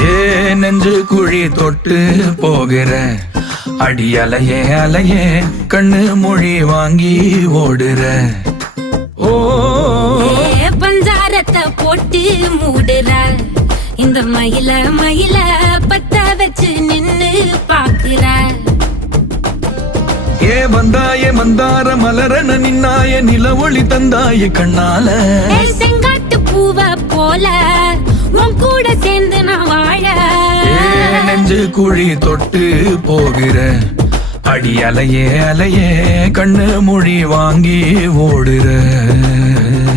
ஏ நெஞ்சு குழி தொட்டு போகிற அடி அலையே அலையே கண்ணு மொழி வாங்கி ஓடுற. ஓ பஞ்சாரத்தை போட்டு மூடுற இந்த மயில மயில பத்த வச்சு நின்னு பாக்குற. ஏ வந்தாய மந்தார மலரன நின்னாய நில ஒளி தந்தாய கண்ணால. செங்காட்டு பூவ போல உன் கூட சேர்ந்து நான் வாழ. நெஞ்சு குழி தொட்டு போகிற அடி அலையே அலையே கண்ணு மொழி வாங்கி ஓடுற.